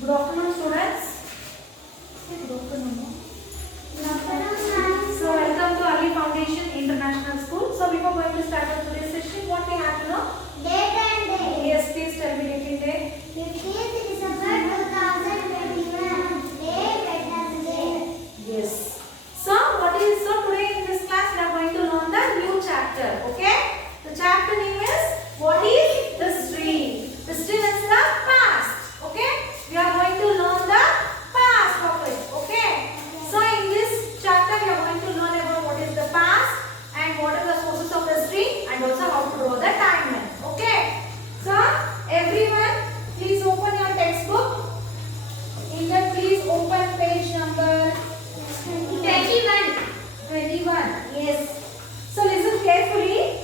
Good afternoon, students. Good afternoon. Good afternoon, So, welcome to Ali Foundation International School. So, before going to start with today's session, what we have to know? Date and day. Yes, please tell me date and day. 15th December 2021. Date Wednesday. Yes. So, today in this class we are going to learn the new chapter. Okay? The chapter name is what is history? History means the past. Okay? We are going to learn the past of it. Okay? So, in this chapter we are going to learn about what is the past and what are the sources of history and also how to draw the timeline. Okay? So, everyone, please open your textbook. In that, please open page number 21. Yes. So listen carefully.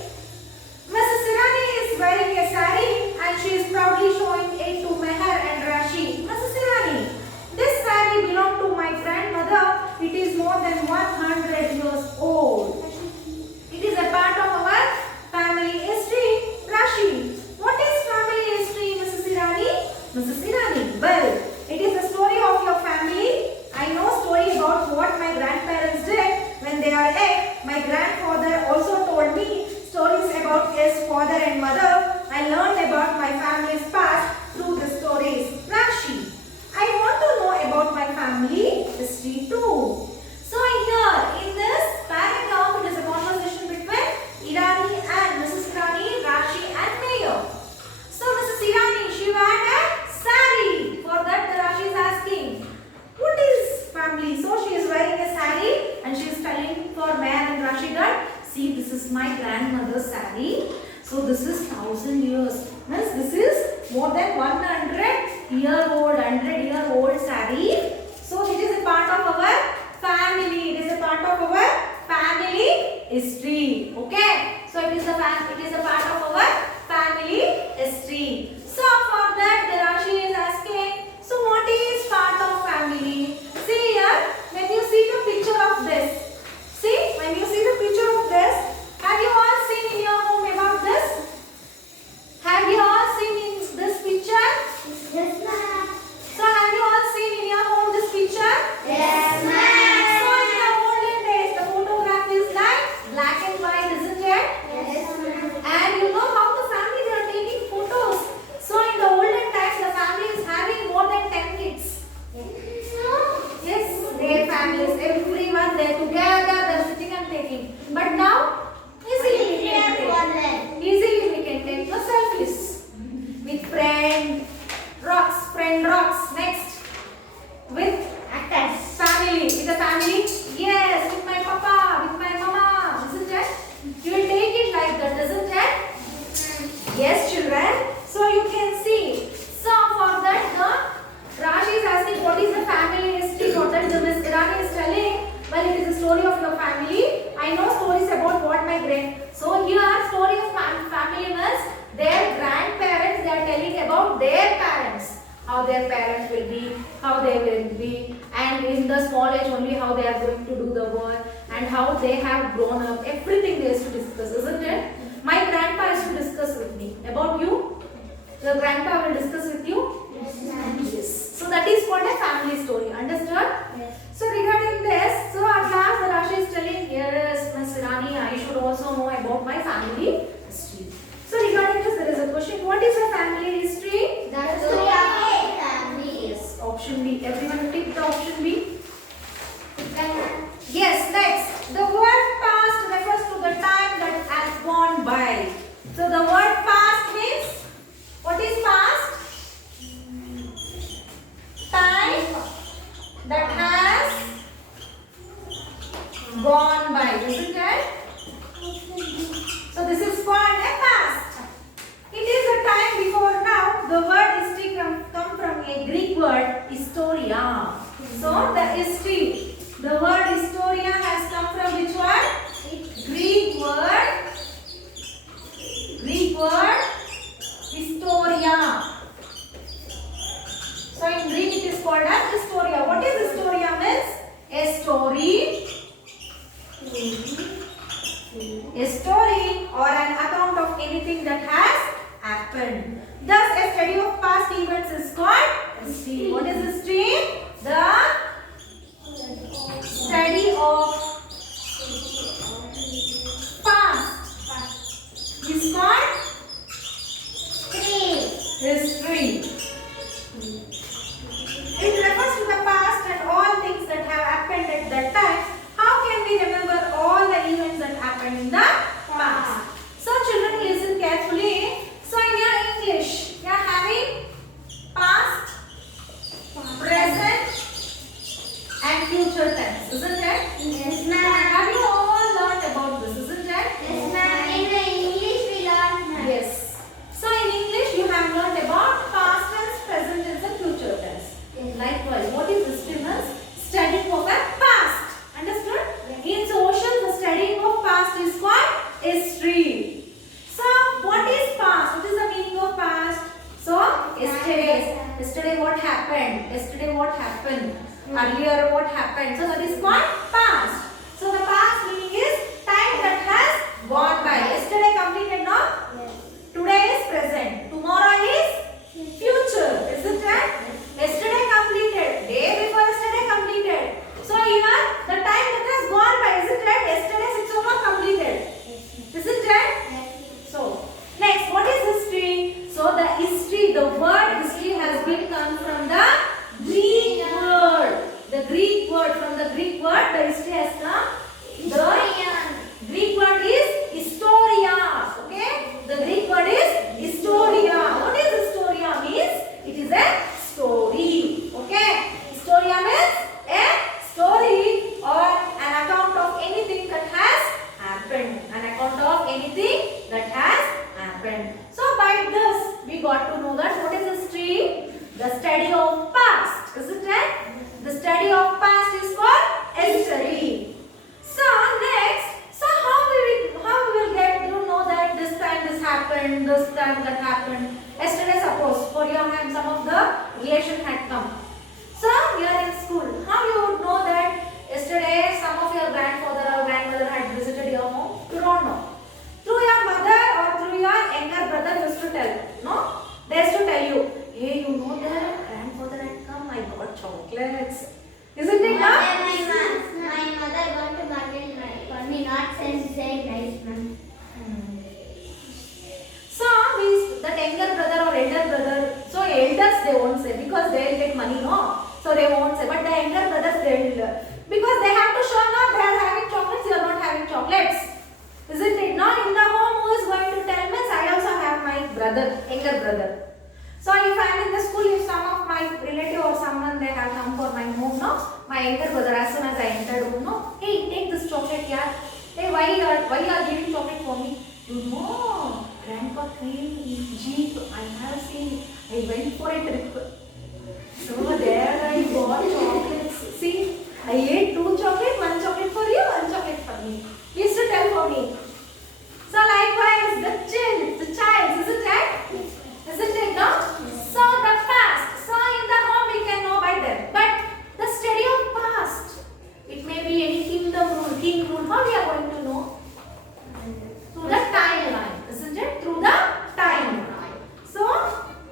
Mrs. Irani is wearing a sari and she is proudly showing it to Meher and Rashi. Mrs. Irani, this sari belonged to my grandmother. It is more than 100 years old. It is a part of our family history. Rashi, what is family history, Mrs. Irani? Mrs. Irani, well, it is the story of your family. I know story about what my grandparents did when they are young. My grandfather also told me stories about his father and mother. I learned about my family's past through the stories. Rashi, I want to know about my family history too. So here in this paragraph, it is a conversation between Irani and Mrs. Irani, Rashi and Mayor. So Mrs. Irani, she had a sari. For that the Rashi is asking, what is family? So she is wearing a sari and she is telling for Mayor and Rashi that, see, this is my grandmother's sari. So this is 1000 years. Means this is more than 100-year-old sari. So it is a part of our family. It is a part of our family history. Okay. So it is a part of our family history. So for that the Rashi is asking, so what is part of family? See here, when you see the picture of this. See, when you see the picture of this, have you all seen in your home about this? Have you all seen in this picture? Yes, ma'am. So have you all seen in your home this picture? Yes, ma'am. So in the olden days, the photograph is like black and white, isn't it? Yes, ma'am. And you know how the family they are taking photos. So in the olden times, the family is having more than 10 kids. Yes, their families, everyone they are together, they are sitting and taking. But now, easily we can take. Easily we can take the selfies with friend rocks. Next, with family, with the family. Yes, with my papa, with my mama, isn't it? You will take it like that, isn't it? Yes, children. So you can see. So for that, the Rashi is asking what is the family history. For that, the Miss Irani is telling, well, it is a story of your family. I know stories about what my So here, story of family means their grandparents. They are telling about their parents, how their parents will be, how they will be, and in the small age only how they are going to do the work and how they have grown up. Everything they used to discuss, isn't it? My grandpa used to discuss with me. About you? Your grandpa will discuss with you? Yes, ma'am. Yes. So that is called a family story. Understood? Yes. So regarding this, so at last the Rashi is telling, yes, Ms. Irani, I should also know about my family history. So regarding this, there is a question. What is a family history? The story of a family. Yes. Option B. Everyone take the option B. Yes. Next, the word past refers to the time that has gone by. So the word past means, what is past? Time that has gone by, isn't it? So this is called a past. It is a time before now. The word history come from a Greek word historia. So the history, the word historia has come from which word? Greek word historia. So in Greek it is called as historia. What is historia means? A story or an account of anything that has happened. happened. Thus, a study of past events is called history. What is history? The study of past is called history. It refers to the past and all things that have happened at that time. How can we remember all the events that happened in the past? So children, listen carefully. So in your English, you are having past, present and future tense, isn't it? Yes, ma'am. Have you all learned about this, isn't it? Yes, ma'am. In the English we learn, ma'am. Yes. So in English you have learned about past tense, present tense and future tense. Yes. Likewise, what is history means? Studying of a past. Understood? Yes. In social, the studying of past is called history. So, what is past? What is the meaning of past? So, yesterday what happened? Yesterday what happened? Earlier what happened? So, that is called past. So, the past meaning is time that has gone by. Yesterday completed now. Yes. Today is present. Tomorrow is future. Isn't it? Yesterday completed. Day before yesterday completed. So here the time that has gone by, isn't it? Yesterday 6 o'clock completed. Isn't it? So next, what is history? So the history, the word history has been come from the Greek word. The Greek word, from the Greek word, the history has come. The Greek word is historia. Okay? The Greek word is historia. What is historia means? It is a story. Okay? Historia means a story or an account of anything that has happened. An account of anything that has happened. So by this we got to know that what is history? The study of past. Isn't it? The study of past is called history. So next, so how we will get to know that this time this happened, this time that happened. Yesterday suppose for your hand some of the relation had come. So you are in school. How you would know that yesterday some of your grandfather or grandmother had visited your home? You don't know. Through your mother or through your younger brother used to tell. No? They used to tell you, hey, you know that grandfather had come, I got chocolates. Isn't it now? My mother gone to market for me, not saying nice, ma'am. So that younger brother or elder brother, so elders they won't say because they will get money, no? So they won't say, but the younger brothers they will, because they have to show now they are having chocolates, you are not having chocolates. Isn't it? Now in the home who is going to tell me, I also have my brother, younger brother. So if I am in the school, if some of my relative or someone they have come for my home, no? My younger brother, as soon as I entered home, no? Hey, take this chocolate, yeah. Hey, why you are giving chocolate for me? You know, grandpa came in Jeep. I have seen. I went for a trip. So there I got chocolates. See, I ate 2 chocolates, 1 chocolate for you, 1 chocolate for me. He used to tell for me. So likewise, the child, isn't it? Isn't it? No? So the past. So in the home we can know by them. But the study of past, it may be any kingdom rule, king rule. How we are going to know? Through the timeline, isn't it? Through the timeline. So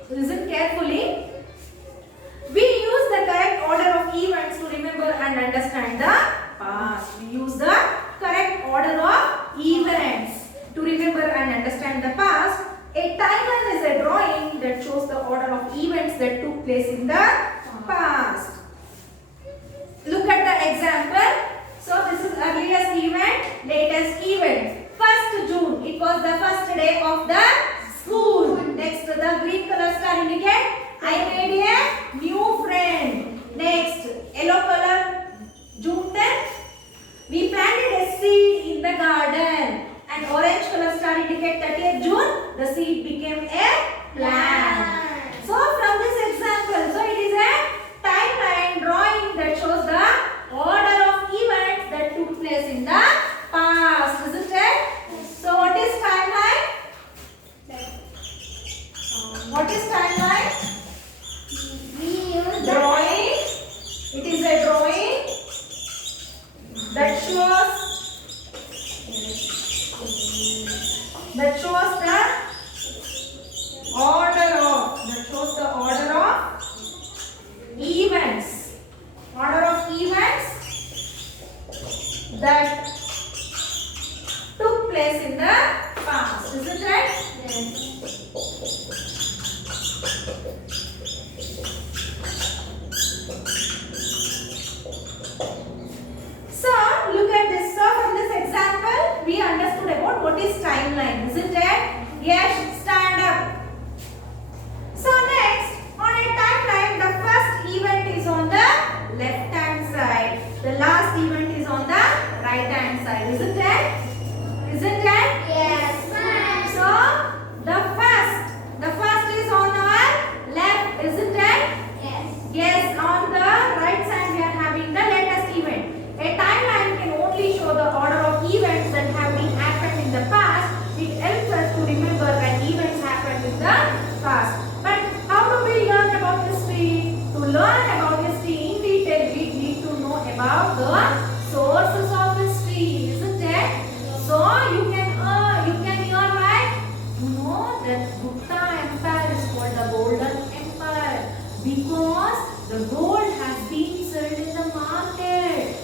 listen carefully. We use the correct order of events to remember and understand the past. We use the correct order of events to remember and understand the past. A timeline is a drawing that shows the order of events that took place in the past. Look at the example. So this is earliest event, latest event. 1st June, it was the first day of the school. Next, the green color star indicate I made a new friend. Next, yellow color, June 10th, we planted a seed in the garden. And orange color star indicate 30th June, the seed became a plant. So from this example, so it is a timeline drawing that shows the order of events that took place in the past, isn't it? So what is timeline? So, look at this. So, from this example, we understood about what is timeline, isn't it? Yes, stand up. So, next, on a timeline, the first event is on the left hand side. The last event is on the right hand side, isn't it? Isn't it? Yes, ma'am. So, the first is on our left, isn't it? Yes. Yes, on the right side we are having the latest event. A timeline can only show the order of events that have been happened in the past. It helps us to remember when events happened in the past. But how do we learn about history? To learn about history in detail, we need to know about the sources of history, isn't it? So you can hear like you know that Gupta Empire is called the Golden Empire because the gold has been sold in the market.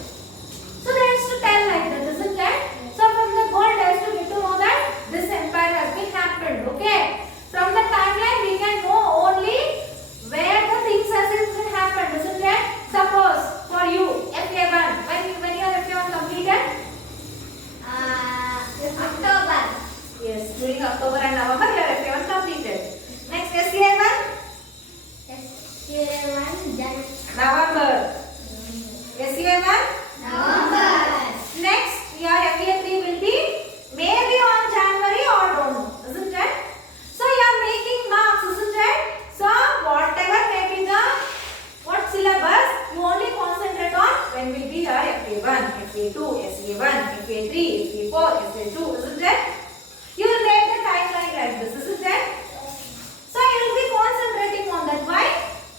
So they has to tell like that, isn't it? So from the gold has to get to know that this empire has been happened. Okay. From the timeline we can know only where the things has been happened, isn't it? Suppose for you FA1, when your FA1 completed? October. Yes, during October and November your FA1 completed. Next SCA1? SCA1 Jan. November. SCA1? November. Next, your FA3 will be maybe on January or don't know, isn't it? So you are making marks, isn't it? So whatever may be the what syllabus, you only concentrate on when will be your FA1, FA2, SCA1, FA3, FA4, SCA2, isn't it? You will make the timeline like this, isn't it? So you will be concentrating on that. Why?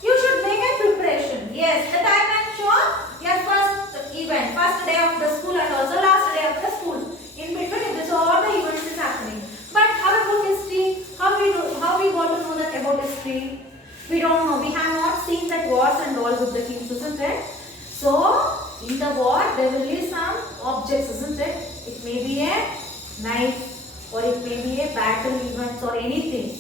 You should make a preparation. Yes, the timeline show your first event, first day of the school and also last day of the school. In between, this all the events is happening. But how about history? How we got to know that about history? We don't know. We have not seen that wars and all with the kings, isn't it? So in the war there will be some objects, isn't it? It may be a knife or it may be a battle events or anything.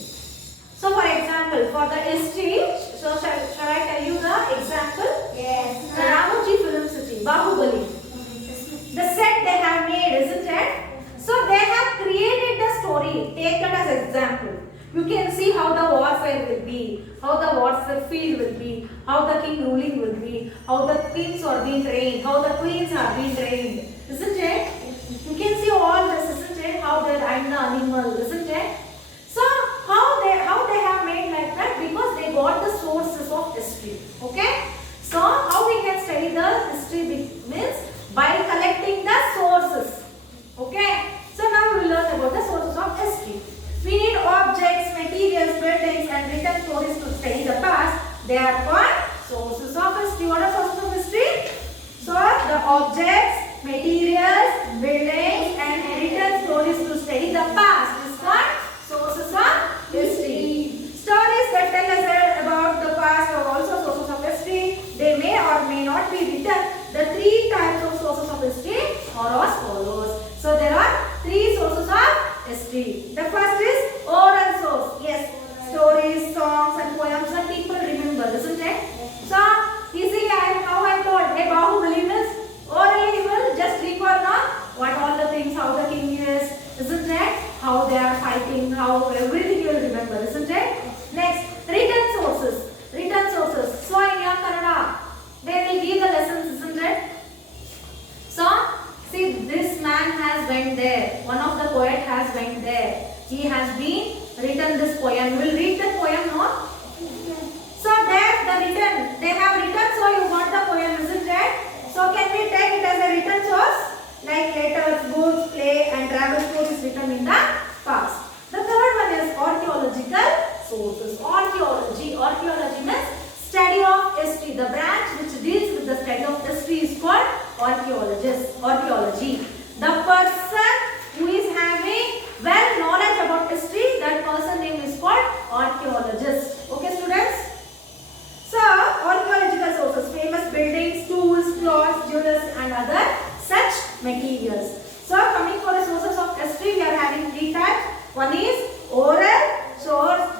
So for example, for the history, so shall I tell you the example? Yes, The ma'am. Ramoji Film City, Bahubali. The set they have made, isn't it? So they have created the story, taken as example. You can see how the warfare will be, how the warfare field will be, how the king ruling will be, how the kings are being trained, how the queens are being trained, isn't it? You can see all this, isn't it? How they ride the animal, isn't it? So how they have made like that because they got the sources of history. Okay? So how we can study the history means by collecting the sources. Okay? So now we will learn about the sources of history. We need objects, materials, buildings and written stories to study the past. They are called sources of history. What are sources of history? So the objects, materials, buildings and written stories to study the past is called sources of history. Stories that tell us about the past are also sources of history. They may or may not be written. The three types of sources of history are as follows. So there are three sources of history. The first is oral source. Yes, stories, songs and poems that people remember, isn't it? So easily how I told, hey Bahubali means orally you will just recall now what all the things, how the king is, isn't it? How they are fighting, how everything you will remember, isn't it? Next, written sources. Written sources. So in your Kannada, they will give the lessons, isn't it? So see, this man has went there. One of the poet has went there. He has been written this poem. You will read the poem, no? So there they have written, so you got the poem, isn't it? So can we take it as a written source? Like letters, books, play and travel stories written in the past. The third one is archaeological sources. Archaeology means study of history. The branch which deals with the study of history is called archaeology. The person who is having well knowledge about history, that person name is called archaeologist. Okay students? So archaeological sources, famous buildings, tools, cloths, jewels and other such materials. So coming for the sources of history, we are having three types. One is oral source,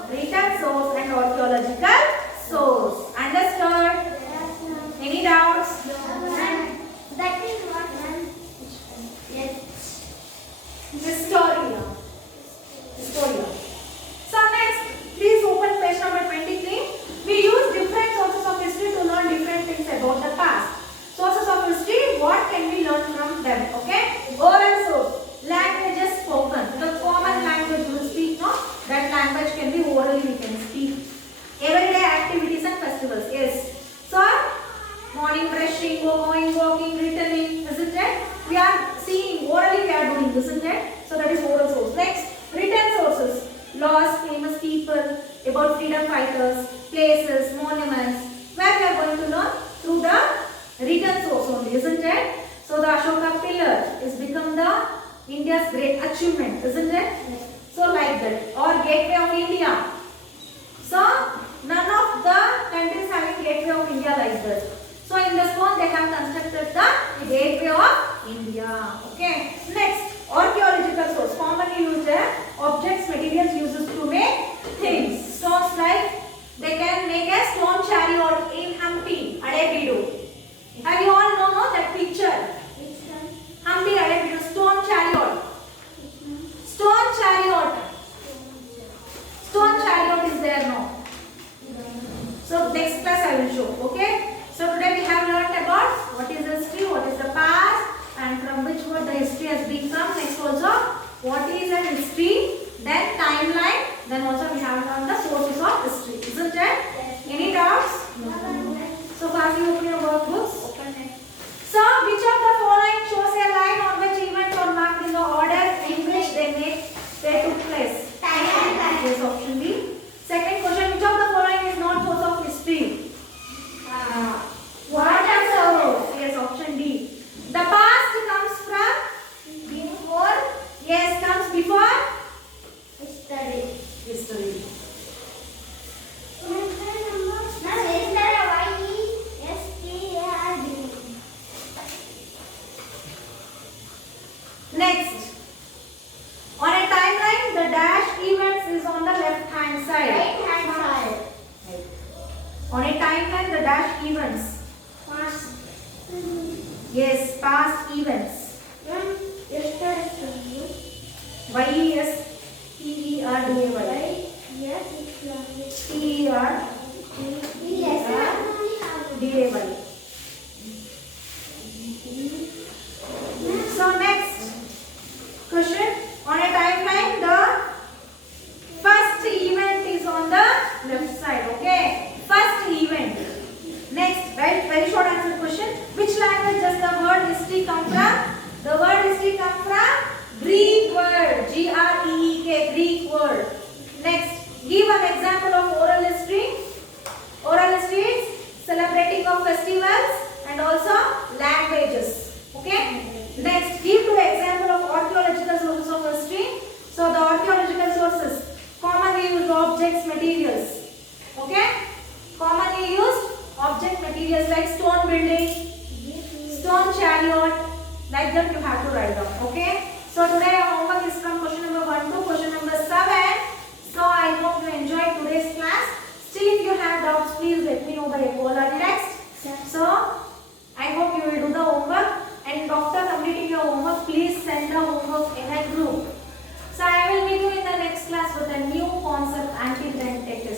about freedom fighters, places, monuments, where we are going to learn through the written source only, isn't it? So the Ashoka pillar is become the India's great achievement, isn't it? So like that, or gateway of India. So none of the countries having gateway of India like that. So in the stone they have constructed the gateway of India. Okay. Next, archaeological source, commonly used objects, materials uses to make things. Stones like they can make a stone chariot in Hampi, Adepidu. Have you all know that picture? Hampi, Adepidu, stone chariot. Stone chariot. Stone chariot is there now. So next class I will show. Okay. So today we have learnt about what is history, what is the past, and from which word the history has become. Next also what is an history, then timeline, then also we have learned the sources of history. Isn't it? Yes. Any doubts? No. So fast you open your workbooks. Open it. So which of the following shows a line on which events are marked in the order in which they took place? Timeline. Yes, option B. Second question, which of the following is not source of history? Water source. Yes, option D. The past comes from Before yes, comes before history. history. Now yesterday Y-E-S-T-A-R-D. Next, on a timeline, the dash events is on the left hand side. Right hand side. On a timeline, the dash events. Past. Yes, past events. Yesterday. Y-E-S-T-E-R-D-A-Y. Yes, T-E-R D-A-Y. So next question, on a timeline, the first event is on the left side. Okay, first event. Next, right? Very short answer question. Which language does the word history come from? The word history comes from Greek word. G-R-E-E-K, Greek word. Next, give an example of oral history. Oral history is celebrating of festivals and also languages. Okay. Next, give 2 example of archaeological sources of history. So the archaeological sources, commonly used objects, materials. Okay. Commonly used object materials like stone building, stone chariot, like that you have to write down. Okay. So today our homework is from question number 1 to question number 7. So I hope you enjoyed today's class. Still if you have doubts, please let me know by a call or text. So I hope you will do the homework, and after completing your homework, please send the homework in a group. So I will meet you in the next class with a new concept until then take care.